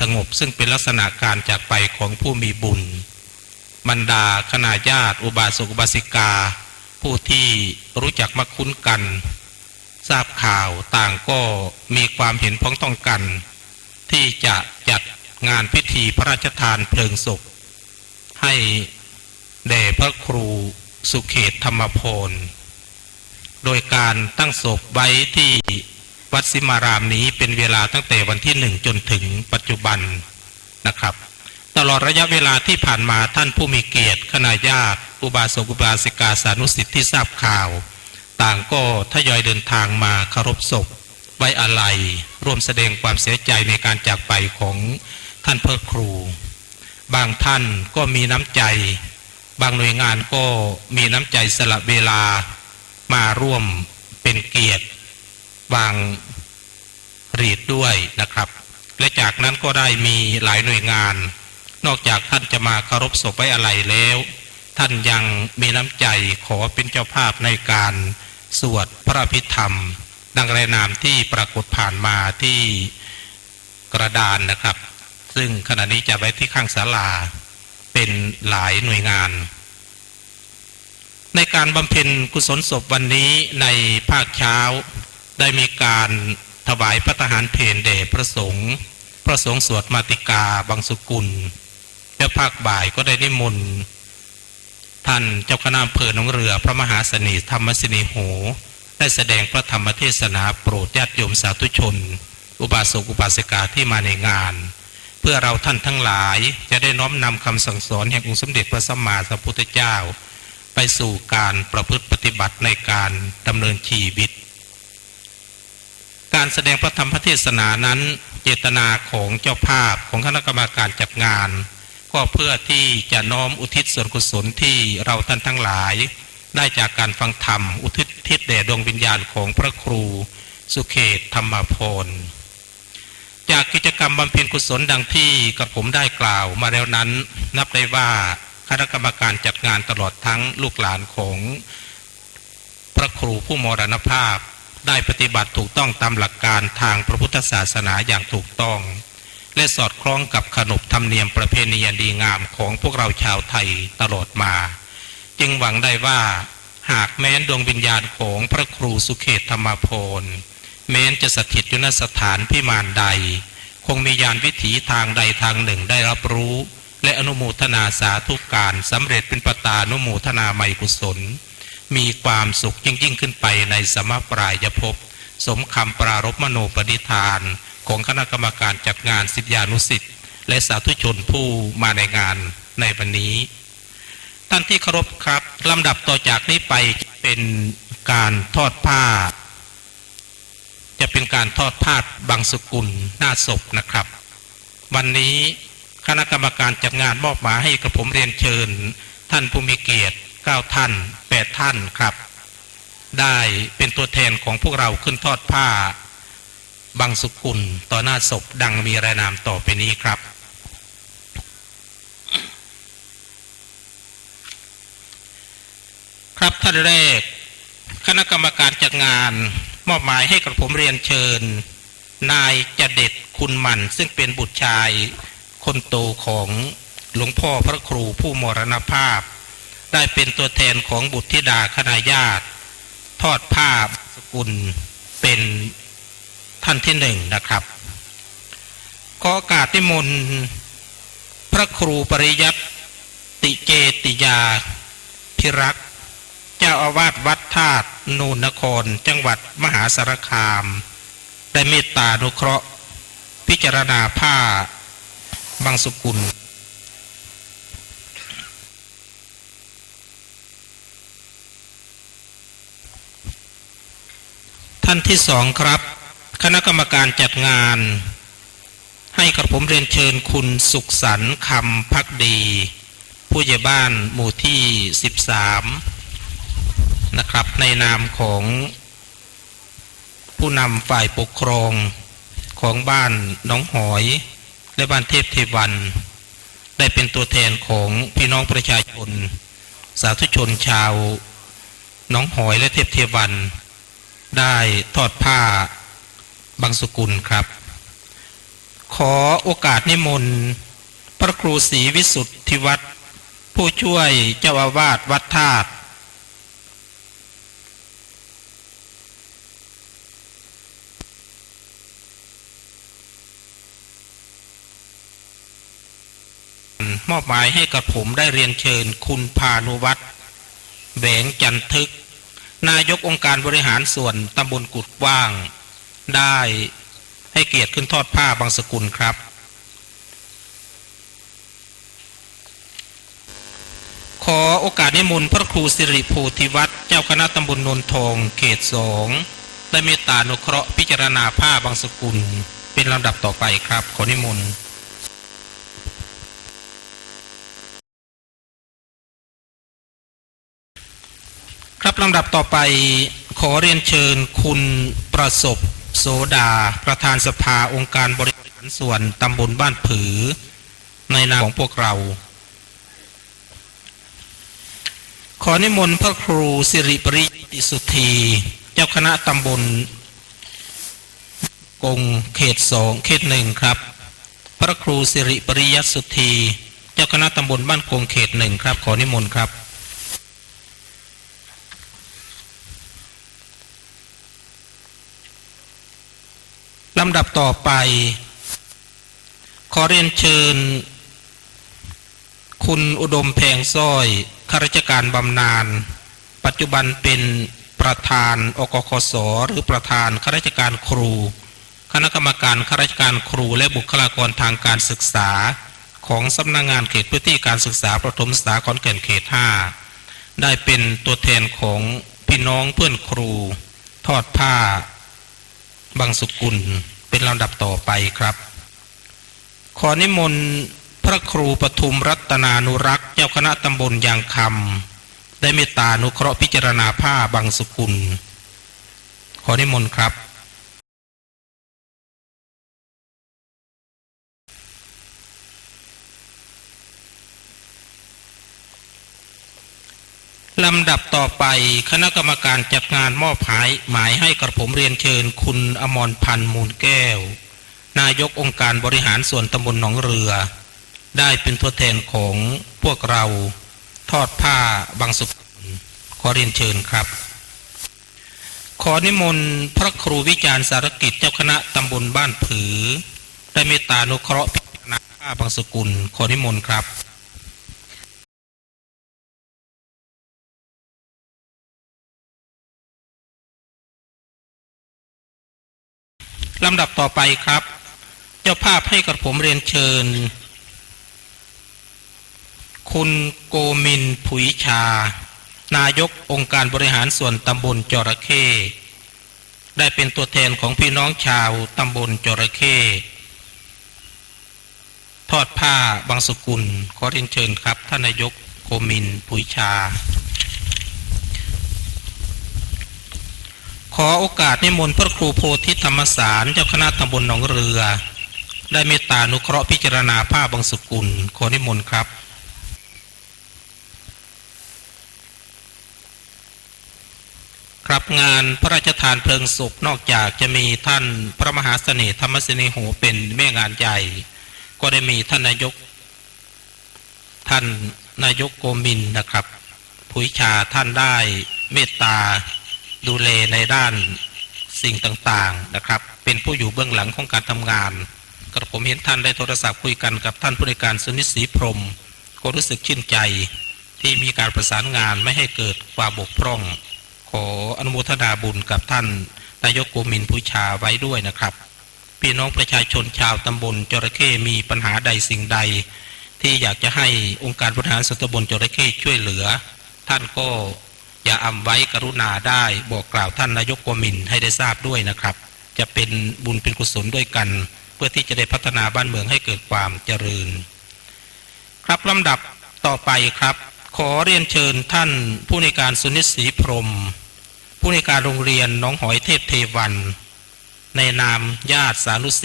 สงบ ซึ่งเป็นลักษณะการจากไปของผู้มีบุญบรรดาคณาญาติอุบาสกอุบาสิกา ผู้ที่รู้จักมักคุ้นกัน ทราบข่าวต่างก็มีความเห็นพ้องต้องกัน ที่จะจัดงานพิธีพระราชทานเพลิงศพ ให้แด่พระครูสุเขตธรรมพลโดยการตั้งศพไว้ที่ วัดสิมารามนี้เป็นเวลาตั้งแต่วันที่หนึ่งจนถึงปัจจุบันนะครับ ตลอดระยะเวลาที่ผ่านมาท่านผู้มีเกียรติคณะญาติอุบาสกอุบาสิกาสานุสิทธิ์ที่ทราบข่าว ต่างก็ทยอยเดินทางมาคารพศพไว้อาลัยร่วมแสดงความเสียใจในการจากไปของท่านเพิกครู บางท่านก็มีน้ำใจ บางหน่วยงานก็มีน้ำใจสละเวลามาร่วมเป็นเกียรติ บางรีดด้วยนะครับ และจากนั้นก็ได้มีหลายหน่วยงาน นอกจากท่านจะมาเคารพศพไว้อะไรแล้ว ท่านยังมีน้ำใจขอเป็นเจ้าภาพในการสวดพระพิธรรม ดังรายนามที่ปรากฏผ่านมาที่กระดานนะครับ ซึ่งขณะนี้จะไว้ที่ข้างศาลาเป็นหลายหน่วยงาน ในการบำเพ็ญกุศลศพวันนี้ในภาคเช้า ได้มีการถวายพระทหารเพลเดชพระสงฆ์พระสงฆ์สวดมาติกาบางสุกุล และภาคบ่ายก็ได้นิมนต์ท่านเจ้าคณะอำเภอหนองเรือพระมหาสนิทธรรมสนิโห ได้แสดงพระธรรมเทศนาโปรดญาติโยมสาธุชน อุบาสกอุบาสิกาที่มาในงาน เพื่อเราท่านทั้งหลายจะได้น้อมนำคำสั่งสอนแห่งองค์สมเด็จพระสัมมาสัมพุทธเจ้า ไปสู่การประพฤติปฏิบัติในการดำเนินชีวิต การแสดงพระธรรมเทศนานั้นเจตนาของเจ้าภาพของคณะกรรมการจัดงาน ก็เพื่อที่จะน้อมอุทิศส่วนกุศลที่เราท่านทั้งหลาย ได้จากการฟังธรรมอุทิศทิศแด่ดวงวิญญาณของพระครู สุเขตธรรมพลจากกิจกรรมบำเพ็ญกุศลดังที่กระผมได้กล่าวมาแล้วนั้น นับได้ว่าคณะกรรมการจัดงานตลอดทั้งลูกหลานของพระครูผู้มรณภาพ ได้ปฏิบัติถูกต้องตามหลักการทางพระพุทธศาสนาอย่างถูกต้อง และสอดคล้องกับขนบธรรมเนียมประเพณีอันดีงามของพวกเราชาวไทยตลอดมา จึงหวังได้ว่า หากแม้นดวงวิญญาณของพระครูสุเขตธรรมพลแม้นจะสถิตอยู่ณสถานพิมานใด คงมียานวิถีทางใดทางหนึ่งได้รับรู้ และอนุโมทนาสาธุการสำเร็จเป็นปตานุโมทนาไมกุศล มีความสุขยิ่งยิ่งขึ้นไปในสมปรายภพสมคำปรารบมโนปณิธาน ของคณะกรรมการจัดงานสิทธิานุสิทธิ์และสาธุชนผู้มาในงานในวันนี้ ท่านที่เคารพครับลำดับต่อจากนี้ไปเป็นการทอดผ้า จะเป็นการทอดผ้าบางสกุลหน้าศพนะครับ วันนี้คณะกรรมการจัดงานมอบหมายให้กระผมเรียนเชิญ ท่านผู้มีเกียรติ 9ท่าน8ท่านครับ ได้เป็นตัวแทนของพวกเราขึ้นทอดผ้า บางสุกุลต่อหน้าศพดังมีรายนามต่อไปนี้ครับครับท่านแรก คณะกรรมการจัดงานมอบหมายให้กับผมเรียนเชิญ นายจเด็ดคุณมันซึ่งเป็นบุตรชายคนโตของหลวงพ่อพระครูผู้มรณภาพ ได้เป็นตัวแทนของบุตรธิดาคณะญาติ ทอดผ้าสกุลเป็นท่านที่หนึ่งนะครับ ขอโอกาสนิมนต์พระครูปริยัติติเจติยา พิรักษ์เจ้าอาวาสวัดธาตุนูนนครจังหวัดมหาสารคาม ได้เมตตานุเคราะห์ พิจารณาผ้าบางสกุลานที่สองครับ คณะกรรมการจัดงาน ให้กระผมเรียนเชิญคุณสุขสันต์คำพักดี ผู้ใหญ่บ้านหมู่ที่ 13 นะครับ ในนามของผู้นำฝ่ายปกครองของบ้านน้องหอย และบ้านเทพเทวัน ได้เป็นตัวแทนของพี่น้องประชาชน สาธุชนชาวน้องหอยและเทพเทวัน ได้ทอดผ้าบางสกุลครับ ขอโอกาสนิมนต์พระครูศรีวิสุทธิวัฒน์ผู้ช่วยเจ้าอาวาสวัดธาตุมอบหมายให้กับผมได้เรียนเชิญคุณพานุวัตรแหวงจันทึก นายกองค์การบริหารส่วนตำบลกุดว่าง ได้ให้เกียรติขึ้นทอดผ้าบางสกุลครับขอโอกาสนิมนต์พระครูสิริโพธิวัตรเจ้าคณะตำบลนนทองเขตสองได้เมตตานุเคราะห์พิจารณาผ้าบางสกุล เป็นลำดับต่อไปครับ ขอนิมนต์ ครับ ลำดับต่อไปขอเรียนเชิญคุณประสบโสดา ประธานสภาองค์การบริหารส่วนตำบลบ้านผือ ในนามของพวกเรา ขอนิมนต์พระครูสิริปริยติสุธี เจ้าคณะตำบลกงเขตสองเขตหนึ่งครับ พระครูสิริปริยสุธี เจ้าคณะตำบลบ้านกงเขตหนึ่งครับ ขอนิมนต์ครับ ลำดับต่อไป ขอเรียนเชิญ คุณอุดมแพงสร้อยข้าราชการบำนาญปัจจุบันเป็นประธานอกคสหรือประธานข้าราชการครู คณะกรรมการข้าราชการครู และบุคลากรทางการศึกษา ของสำนักงงานเขตพื้นที่การศึกษาประถมศึกษาขอนแก่นเขต 5 ได้เป็นตัวแทนของพี่น้องเพื่อนครู ทอดผ้า บางสกุลเป็นลำดับต่อไปครับ ขอนิมนต์พระครูปทุมรัตนานุรักษ์เจ้าคณะตำบลยางคำได้เมตตานุเคราะห์พิจารณาผ้าบางสกุล ขอนิมนต์ครับ ลำดับต่อไปคณะกรรมการจัดงานมอบหมายหมายให้กระผมเรียนเชิญคุณอมรพันธ์มูลแก้ว นายกองค์การบริหารส่วนตำบลหนองเรือ ได้เป็นตัวแทนของพวกเราทอดผ้าบางสุกุลขอเรียนเชิญครับ ขอนิมนต์พระครูวิจารณ์สารกิจเจ้าคณะตำบลบ้านผือ ได้เมตตานุเคราะห์พิจารณาผ้าบางสกุลขอนิมนต์ครับ ลำดับต่อไปครับ เจ้าภาพให้กับผมเรียนเชิญ คุณโกมินผุยชา นายกองค์การบริหารส่วนตำบลจระเข้ได้เป็นตัวแทนของพี่น้องชาวตำบลจระเข้ทอดผ้าบางสกุล ขอเรียนเชิญครับ ท่านนายกโกมินผุยชา ขอโอกาสนิมนต์พระครูโพธิธรรมสารเจ้าคณะตำบลหนองเรือ ได้เมตตานุเคราะห์พิจารณาผ้าบางสกุลขอนิมนต์ครับครับงานพระราชทานเพลิงศพนอกจากจะมีท่านพระมหาเสน่ห์ธรรมเสน่โหเป็นแม่งานใหญ่ ก็ได้มีท่านนายก ท่านนายกโกมินนะครับผุยชาท่านได้เมตตา ดูแลในด้านสิ่งต่างๆนะครับ เป็นผู้อยู่เบื้องหลังของการทำงานกระผมเห็นท่านได้โทรศัพท์คุยกันกับท่านผู้ในการสุนิศรีพรมก็รู้สึกชื่นใจที่มีการประสานงานไม่ให้เกิดความบกพร่อง ขออนุโมทนาบุญกับท่านนายกโกมินพุชาไว้ด้วยนะครับ พี่น้องประชาชนชาวตำบลจระเข้มีปัญหาใดสิ่งใด ที่อยากจะให้องค์การบริหารส่วนตำบลจระเข้ช่วยเหลือ ท่านก็ อย่าอำไว้กรุณาได้บอกกล่าวท่านนายกกวมินให้ได้ทราบด้วยนะครับ จะเป็นบุญเป็นกุศลด้วยกัน เพื่อที่จะได้พัฒนาบ้านเมืองให้เกิดความเจริญ ครับลำดับต่อไปครับ ขอเรียนเชิญท่านผู้ในการสุนิศรีพรม ผู้ในการโรงเรียนน้องหอยเทพเทวัน ในนามญาติสานุสิทธิ์